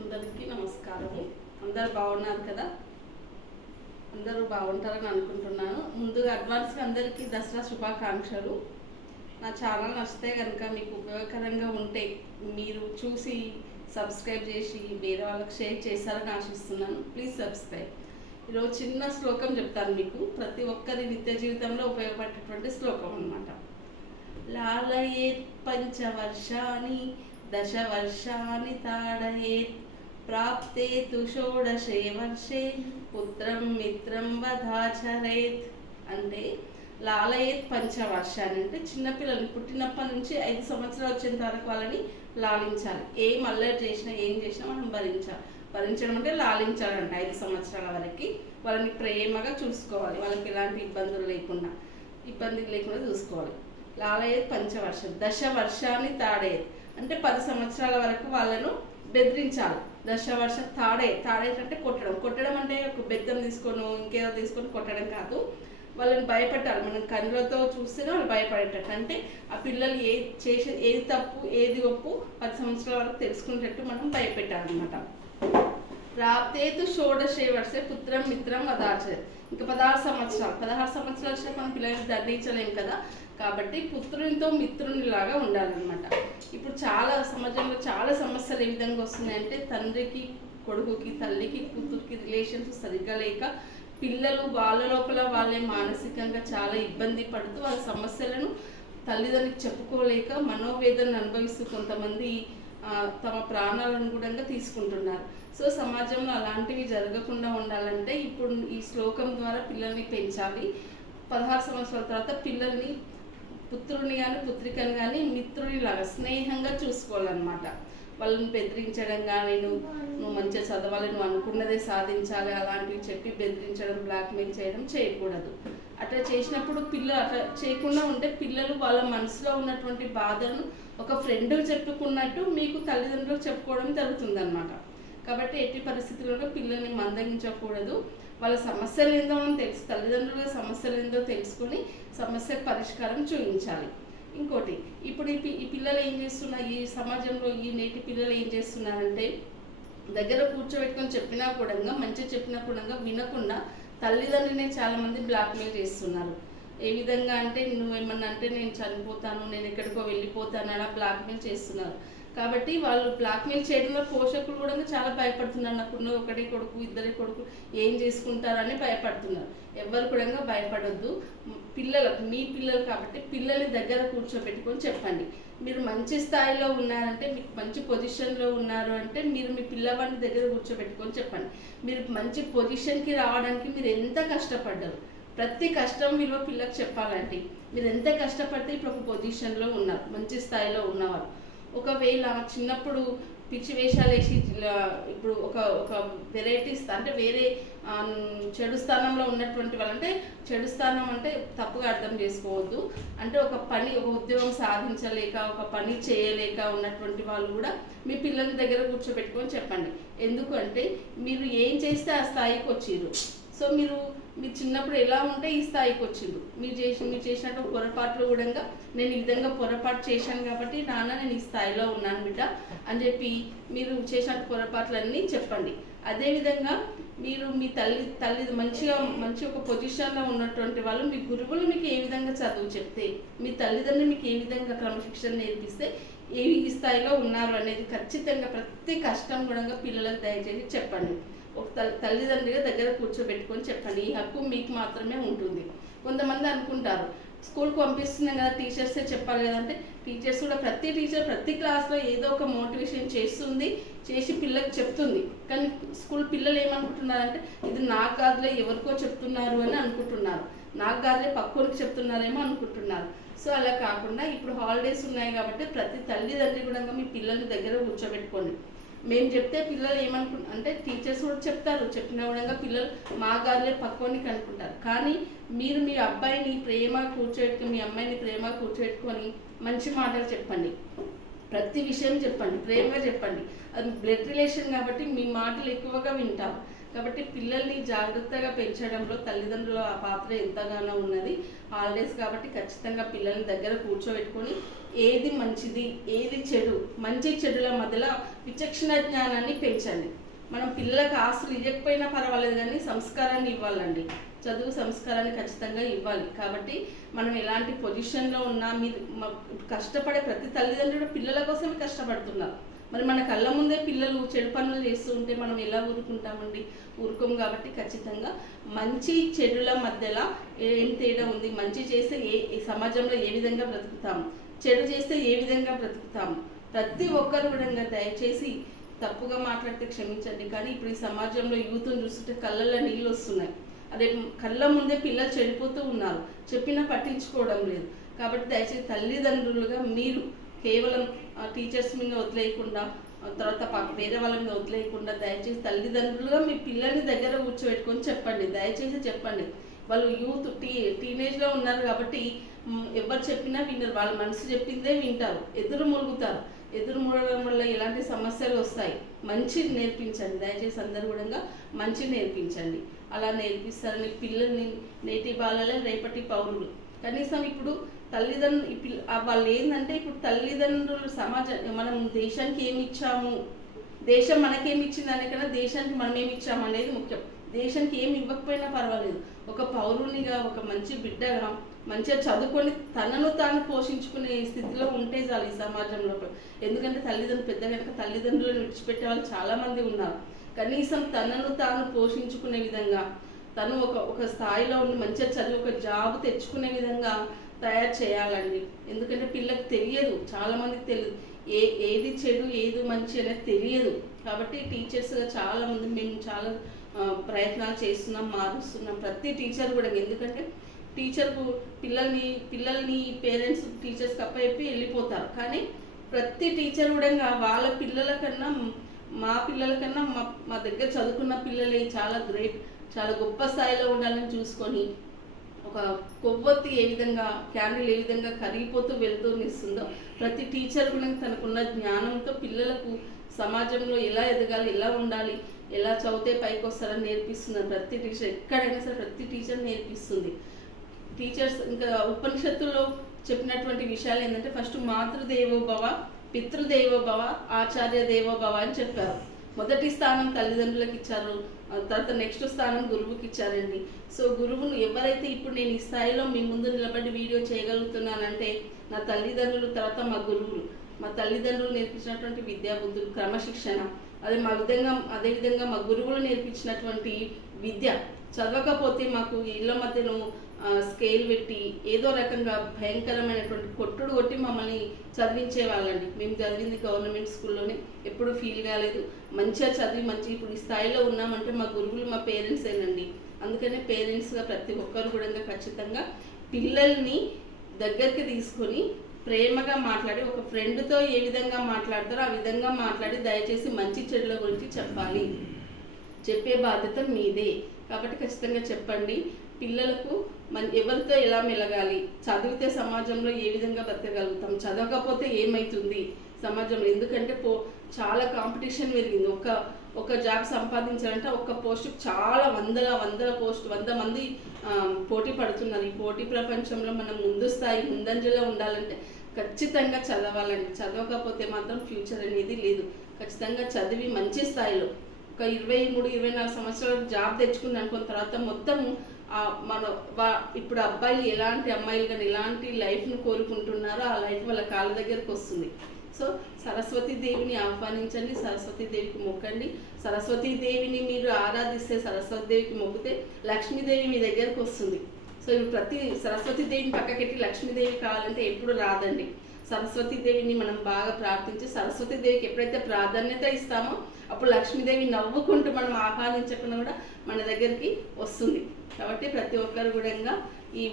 అందరికీ నమస్కారము. అందరు బాగున్నారు కదా? అందరూ బాగుంటారని అనుకుంటున్నాను. ముందుగా అడ్వాన్స్గా అందరికీ దసరా శుభాకాంక్షలు. నా ఛానల్ నచ్చితే కనుక మీకు ఉపయోగకరంగా ఉంటే మీరు చూసి సబ్స్క్రైబ్ చేసి వేరే వాళ్ళకి షేర్ చేశారని ఆశిస్తున్నాను. Please subscribe. ఈరోజు చిన్న శ్లోకం చెప్తాను మీకు. ప్రతి ఒక్కరి నిత్య జీవితంలో ఉపయోగపడేటువంటి శ్లోకం అన్నమాట. లాలయేత్ పంచవర్షాని దశవర్షాని తాడయేత్ ప్రాప్తే తు షోడశే వర్షే పుత్రం మిత్రం వధాచరేత్. అంటే లాలయేత్ పంచవర్షాన్ని అంటే చిన్నపిల్లల్ని పుట్టినప్పటి నుంచి 5 సంవత్సరాలు వచ్చేంత వరకు వాళ్ళని లాలించాలి. ఏం అల్లరి చేసినా ఏం చేసినా మనం భరించాలి. భరించడం అంటే లాలించాలంట. 5 సంవత్సరాల వరకు వాళ్ళని ప్రేమగా చూసుకోవాలి. వాళ్ళకి ఎలాంటి ఇబ్బంది లేకుండా చూసుకోవాలి. లాలయేత్ పంచవర్షం. దశవర్షాన్ని తాడేత్ అంటే 10 సంవత్సరాల వరకు వాళ్ళను బెదిరించాలి. దశవర్ష తాడేట్ అంటే కొట్టడం అంటే ఒక బెద్దం తీసుకొని ఇంకేదో తీసుకొని కొట్టడం కాదు. వాళ్ళని భయపెట్టాలి. మనం కన్నులతో చూస్తేనే వాళ్ళు భయపడేటట్టు. అంటే ఆ పిల్లలు ఏది తప్పు ఏది ఒప్పు 10 సంవత్సరాల వరకు తెలుసుకునేటట్టు మనం భయపెట్టాలన్నమాట. ప్రాప్తేతు షోడశే వర్షే పుత్రం మిత్రం వదాచరేత్. ఇంకా 16 సంవత్సరాలు వచ్చినా మనం పిల్లల్ని దండించలేము కదా. కాబట్టి పుత్రునితో మిత్రునిలాగా ఉండాలన్నమాట. ఇప్పుడు సమాజంలో చాలా సమస్యలు ఏ విధంగా వస్తున్నాయంటే తండ్రికి కొడుకుకి తల్లికి కూతురికి రిలేషన్స్ సరిగ్గా లేక పిల్లలు వాళ్ళ లోపల వాళ్ళే మానసికంగా చాలా ఇబ్బంది పడుతూ వాళ్ళ సమస్యలను తల్లిదండ్రులకు చెప్పుకోలేక మనోవేదనను అనుభవిస్తూ కొంతమంది తమ ప్రాణాలను కూడా తీసుకుంటున్నారు. సో సమాజంలో అలాంటివి జరగకుండా ఉండాలంటే ఇప్పుడు ఈ శ్లోకం ద్వారా పిల్లల్ని పెంచాలి. 16 సంవత్సరాల తర్వాత పిల్లల్ని పుత్రుని కానీ పుత్రికని కానీ మిత్రునిలాగా స్నేహంగా చూసుకోవాలన్నమాట. వాళ్ళని బెదిరించడం కానీ నువ్వు మంచిగా చదవాలి, నువ్వు అనుకున్నదే సాధించాలి అలాంటివి చెప్పి బెదిరించడం, బ్లాక్మెయిల్ చేయడం చేయకూడదు. అట్లా చేసినప్పుడు అట్లా చేయకుండా ఉంటే పిల్లలు వాళ్ళ మనసులో ఉన్నటువంటి బాధను ఒక ఫ్రెండ్కి చెప్పుకున్నట్టు మీకు తల్లిదండ్రులకు చెప్పుకోవడం జరుగుతుందన్నమాట. కాబట్టి ఎట్టి పరిస్థితుల్లో పిల్లల్ని మందగించకూడదు. వాళ్ళ సమస్యలు ఏందో తెలుసు, తల్లిదండ్రుల సమస్యలు ఏందో తెలుసుకుని సమస్యకు పరిష్కారం చూపించాలి. ఇంకోటి, ఇప్పుడు ఈ పిల్లలు ఏం చేస్తున్నారు, ఈ సమాజంలో ఈ నేటి పిల్లలు ఏం చేస్తున్నారంటే దగ్గర కూర్చోబెట్టుకొని చెప్పినా కూడా మంచిగా చెప్పినా కూడా వినకుండా తల్లిదండ్రులనే చాలామంది బ్లాక్మెయిల్ చేస్తున్నారు. ఏ విధంగా అంటే నువ్వేమన్నా అంటే నేను చనిపోతాను, నేను ఎక్కడికో వెళ్ళిపోతాను అలా బ్లాక్మెయిల్ చేస్తున్నారు. కాబట్టి వాళ్ళు బ్లాక్మెయిల్ చేయడంలో పోషకులు కూడా చాలా భయపడుతున్నారు. నాకున్న ఒకటే కొడుకు ఇద్దరే కొడుకు ఏం చేసుకుంటారని భయపడుతున్నారు. ఎవరు కూడా భయపడొద్దు. మీ పిల్లలు కాబట్టి పిల్లల్ని దగ్గర కూర్చోబెట్టుకొని చెప్పండి. మీరు మంచి స్థాయిలో ఉన్నారంటే, మీకు మంచి పొజిషన్లో ఉన్నారు అంటే మీరు మీ పిల్లవాడిని దగ్గర కూర్చోబెట్టుకొని చెప్పండి. మీరు మంచి పొజిషన్కి రావడానికి మీరు ఎంత కష్టపడ్డారు, ప్రతి కష్టం విలువ పిల్లలకు చెప్పాలంటే మీరు ఎంత కష్టపడితే ఇప్పుడు ఒక పొజిషన్లో ఉన్నారు, మంచి స్థాయిలో ఉన్నవారు. ఒకవేళ చిన్నప్పుడు పిచ్చి వేషాలు వేసి ఇప్పుడు ఒక వెరైటీస్ అంటే వేరే చెడు స్థానంలో ఉన్నటువంటి వాళ్ళు, అంటే చెడు స్థానం అంటే తప్పుగా అర్థం చేసుకోవద్దు. అంటే ఒక ఉద్యోగం సాధించలేక ఒక పని చేయలేక ఉన్నటువంటి వాళ్ళు కూడా మీ పిల్లల దగ్గర కూర్చోబెట్టుకొని చెప్పండి. ఎందుకంటే మీరు ఏం చేస్తే ఆ స్థాయికి వచ్చిర్రు. సో మీరు చిన్నప్పుడు ఎలా ఉంటే ఈ స్థాయికి వచ్చిండ్రు. మీరు చేసినట్టు పొరపాట్లు కూడా నేను ఈ విధంగా పొరపాటు చేశాను కాబట్టి నాన్న నేను ఈ స్థాయిలో ఉన్నాను బిడ్డ అని చెప్పి మీరు చేసినట్టు పొరపాట్లన్నీ చెప్పండి. అదేవిధంగా మీరు మీ తల్లి మంచి ఒక పొజిషన్లో ఉన్నటువంటి వాళ్ళు, మీ గురువులు మీకు ఏ విధంగా చదువు చెప్తే, మీ తల్లిదండ్రులు మీకు ఏ విధంగా క్రమశిక్షణ నేర్పిస్తే ఈ స్థాయిలో ఉన్నారు అనేది ఖచ్చితంగా ప్రతి కష్టం కూడా పిల్లలకు దయచేసి చెప్పండి. ఒక తల్లిదండ్రులుగా దగ్గర కూర్చోబెట్టుకొని చెప్పండి. ఈ హక్కు మీకు మాత్రమే ఉంటుంది. కొంతమంది అనుకుంటారు స్కూల్కి పంపిస్తున్నాం కదా టీచర్సే చెప్పాలి కదంటే, టీచర్స్ కూడా ప్రతి టీచర్ ప్రతి క్లాస్లో ఏదో ఒక మోటివేషన్ చేసి పిల్లలకు చెప్తుంది. కానీ స్కూల్ పిల్లలు ఏమనుకుంటున్నారంటే ఇది నాకు కాదులే ఎవరికో చెప్తున్నారు అని అనుకుంటున్నారు, నాకు కాదులే పక్కోరికి చెప్తున్నారేమో అనుకుంటున్నారు. సో అలా కాకుండా ఇప్పుడు హాలిడేస్ ఉన్నాయి కాబట్టి ప్రతి తల్లిదండ్రి కూడా మీ పిల్లల్ని దగ్గర కూర్చోబెట్టుకోండి. మేము చెప్తే పిల్లలు అంటే టీచర్స్ కూడా చెప్తారు, చెప్పిన విధంగా పిల్లలు మా గారులే పక్కోనికి అనుకుంటారు. కానీ మీరు మీ అబ్బాయిని ప్రేమ కూర్చోబెట్టుకుని మీ అమ్మాయిని ప్రేమ కూర్చోబెట్టుకొని మంచి మాటలు చెప్పండి. ప్రతి విషయం చెప్పండి, ప్రేమగా చెప్పండి. అది బ్లడ్ రిలేషన్ కాబట్టి మీ మాటలు ఎక్కువగా వింటారు. కాబట్టి పిల్లల్ని జాగ్రత్తగా పెంచడంలో తల్లిదండ్రుల పాత్ర ఎంతగానో ఉన్నది. హాలిడేస్ కాబట్టి ఖచ్చితంగా పిల్లల్ని దగ్గర కూర్చోబెట్టుకొని ఏది మంచిది ఏది చెడు, మంచి చెడుల మధ్యలో విచక్షణ జ్ఞానాన్ని పెంచండి. మనం పిల్లలకు ఆస్తులు ఇవ్వకపోయినా పర్వాలేదు, కానీ సంస్కారాన్ని ఇవ్వాలండి. చదువు సంస్కారాన్ని ఖచ్చితంగా ఇవ్వాలి. కాబట్టి మనం ఎలాంటి పొజిషన్లో ఉన్నా, మీరు కష్టపడే ప్రతి తల్లిదండ్రులు పిల్లల కోసమే కష్టపడుతున్నారు. మరి మన కళ్ళ ముందే పిల్లలు చెడు పనులు చేస్తూ ఉంటే మనం ఎలా ఊరుకుంటామండి? ఊరుకోం. కాబట్టి ఖచ్చితంగా మంచి చెడుల మధ్యలో ఏం తేడా ఉంది, మంచి చేస్తే సమాజంలో ఏ విధంగా బ్రతుకుతాము, చెడు చేస్తే ఏ విధంగా బ్రతుకుతాము, ప్రతి ఒక్కరు కూడా దయచేసి తప్పుగా మాట్లాడితే క్షమించండి. కానీ ఇప్పుడు ఈ సమాజంలో యూత్ని చూస్తుంటే కళ్ళల్లో నీళ్ళు వస్తున్నాయి. అదే కళ్ళ ముందే పిల్లలు చెడిపోతూ ఉన్నారు, చెప్పినా పట్టించుకోవడం లేదు. కాబట్టి దయచేసి తల్లిదండ్రులుగా మీరు కేవలం టీచర్స్ మీద వదిలేయకుండా, తర్వాత వేరే వాళ్ళ మీద వదిలేయకుండా దయచేసి తల్లిదండ్రులుగా మీ పిల్లల్ని దగ్గర కూర్చోబెట్టుకొని చెప్పండి. దయచేసి చెప్పండి. వాళ్ళు యూత్ టీనేజ్లో ఉన్నారు కాబట్టి ఎవరు చెప్పినా వినరు. వాళ్ళ మనసు చెప్పిందే వింటారు, ఎదురు మురుగుతారు. ఎదురు మూడడం వల్ల ఎలాంటి సమస్యలు వస్తాయి. మంచి నేర్పించండి. దయచేసి అందరూ కూడా మంచి నేర్పించండి. అలా నేర్పిస్తారని పిల్లల్ని నేటి బాలలే రేపటి పౌరులు. కనీసం ఇప్పుడు తల్లిదండ్రులు వాళ్ళు ఏంటంటే, ఇప్పుడు తల్లిదండ్రులు మనం దేశానికి ఏమి ఇచ్చాము, దేశం మనకేమి ఇచ్చింది అనే కన్నా దేశానికి మనం ఏమి ఇచ్చాము అనేది ముఖ్యం. దేశానికి ఏమి ఇవ్వకపోయినా పర్వాలేదు, ఒక పౌరునిగా, ఒక మంచి బిడ్డగా మంచిగా చదువుకొని తనను తాను పోషించుకునే స్థితిలో ఉంటే చాలు ఈ సమాజంలో. ఎందుకంటే పెద్ద కనుక తల్లిదండ్రులను విడిచిపెట్టే వాళ్ళు చాలామంది ఉన్నారు. కనీసం తనను తాను పోషించుకునే విధంగా, తను ఒక స్థాయిలో ఉండి మంచిగా చదివి ఒక జాబ్ తెచ్చుకునే విధంగా తయారు చేయాలండి. ఎందుకంటే పిల్లలకు తెలియదు, చాలామందికి తెలియదు ఏది చెడు ఏది మంచి అనేది తెలియదు. కాబట్టి టీచర్స్గా చాలామంది మేము చాలా ప్రయత్నాలు చేస్తున్నాం, మారుస్తున్నాం ప్రతి టీచర్ కూడా. ఎందుకంటే టీచర్కు పిల్లల్ని పేరెంట్స్ టీచర్స్కి అప్పచెప్పి వెళ్ళిపోతారు. కానీ ప్రతి టీచర్ కూడా వాళ్ళ పిల్లల కన్నా, మా పిల్లల కన్నా మా దగ్గర చదువుకున్న పిల్లలే చాలా గ్రేట్, చాలా గొప్ప స్థాయిలో ఉండాలని చూసుకొని, ఒక కొవ్వొత్తి ఏ విధంగా, క్యాండిల్ ఏ విధంగా కరిగిపోతూ వెళ్తూనిస్తుందో ప్రతి టీచర్ కూడా తనకున్న జ్ఞానంతో పిల్లలకు సమాజంలో ఎలా ఎదగాలి, ఎలా ఉండాలి, ఎలా చదివితే పైకి వస్తారని నేర్పిస్తున్నారు. ప్రతి టీచర్ ఎక్కడైనా సరే ప్రతి టీచర్ నేర్పిస్తుంది. టీచర్స్ ఇంకా ఉపనిషత్తుల్లో చెప్పినటువంటి విషయాలు ఏంటంటే, ఫస్ట్ మాతృదేవోభవ, పితృదేవోభవ, ఆచార్య దేవోభవ అని చెప్పారు. మొదటి స్థానం తల్లిదండ్రులకు ఇచ్చారు, తర్వాత నెక్స్ట్ స్థానం గురువుకి ఇచ్చారండి. సో గురువును ఎవరైతే ఇప్పుడు నేను ఈ స్థాయిలో మీ ముందు నిలబడి వీడియో చేయగలుగుతున్నానంటే నా తల్లిదండ్రులు, తర్వాత మా గురువులు. మా తల్లిదండ్రులు నేర్పించినటువంటి విద్యాబుద్ధులు, క్రమశిక్షణ, అదేవిధంగా మా గురువులు నేర్పించినటువంటి విద్య. చదవకపోతే మాకు ఇళ్ళ మధ్యలో స్కేల్ పెట్టి ఏదో రకంగా భయంకరమైనటువంటి కొట్టుడు కొట్టి మమ్మల్ని చదివించే వాళ్ళండి. మేము చదివింది గవర్నమెంట్ స్కూల్లోనే, ఎప్పుడు ఫీల్ కాలేదు. మంచిగా చదివి ఇప్పుడు ఈ స్థాయిలో ఉన్నామంటే మా గురువులు, మా పేరెంట్సేనండి. అందుకనే పేరెంట్స్గా ప్రతి ఒక్కరు కూడా ఖచ్చితంగా పిల్లల్ని దగ్గరికి తీసుకొని ప్రేమగా మాట్లాడి, ఒక ఫ్రెండ్తో ఏ విధంగా మాట్లాడతారో ఆ విధంగా మాట్లాడి దయచేసి మంచి చెడుల గురించి చెప్పాలి. చెప్పే బాధ్యత మీదే. కాబట్టి ఖచ్చితంగా చెప్పండి. పిల్లలకు ఎవరితో ఎలా మెలగాలి, చదివితే సమాజంలో ఏ విధంగా బ్రతకగలుగుతాం, చదవకపోతే ఏమవుతుంది సమాజంలో. ఎందుకంటే చాలా కాంపిటీషన్ పెరిగింది. ఒక జాబ్ సంపాదించాలంటే ఒక పోస్టుకు చాలా వందల పోస్ట్ 100 మంది పోటీ పడుతున్నారు. ఈ పోటీ ప్రపంచంలో మనం ముందంజలో ఉండాలంటే ఖచ్చితంగా చదవాలండి. చదవకపోతే మాత్రం ఫ్యూచర్ అనేది లేదు. ఖచ్చితంగా చదివి మంచి స్థాయిలో ఒక 23-24 సంవత్సరాలు జాబ్ తెచ్చుకుంది అనుకున్న తర్వాత మొత్తం ఇప్పుడు అబ్బాయిలు ఎలాంటి, అమ్మాయిలు కానీ ఎలాంటి లైఫ్ను కోరుకుంటున్నారో ఆ లైఫ్ వాళ్ళ కాళ్ళ దగ్గరకు వస్తుంది. సో సరస్వతీదేవిని ఆహ్వానించండి, సరస్వతీదేవికి మొక్కండి. సరస్వతీదేవిని మీరు ఆరాధిస్తే, సరస్వతీదేవికి మొక్కితే లక్ష్మీదేవి మీ దగ్గరకు వస్తుంది. సో ఇప్పుడు ప్రతి సరస్వతీదేవిని పక్కకెట్టి లక్ష్మీదేవి కావాలంటే ఎప్పుడు రాదండి. సరస్వతీదేవిని మనం బాగా ప్రార్థించి సరస్వతీదేవికి ఎప్పుడైతే ప్రాధాన్యత ఇస్తామో అప్పుడు లక్ష్మీదేవి నవ్వుకుంటూ మనం ఆహ్వానించకుండా కూడా మన దగ్గరికి వస్తుంది. కాబట్టి ప్రతి ఒక్కరు కూడా ఈ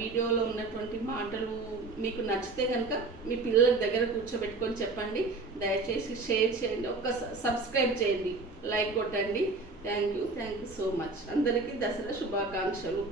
వీడియోలో ఉన్నటువంటి మాటలు మీకు నచ్చితే కనుక మీ పిల్లల దగ్గర కూర్చోబెట్టుకొని చెప్పండి. దయచేసి షేర్ చేయండి, సబ్స్క్రైబ్ చేయండి, లైక్ కొట్టండి. Thank you so much. అందరికీ దసరా శుభాకాంక్షలు.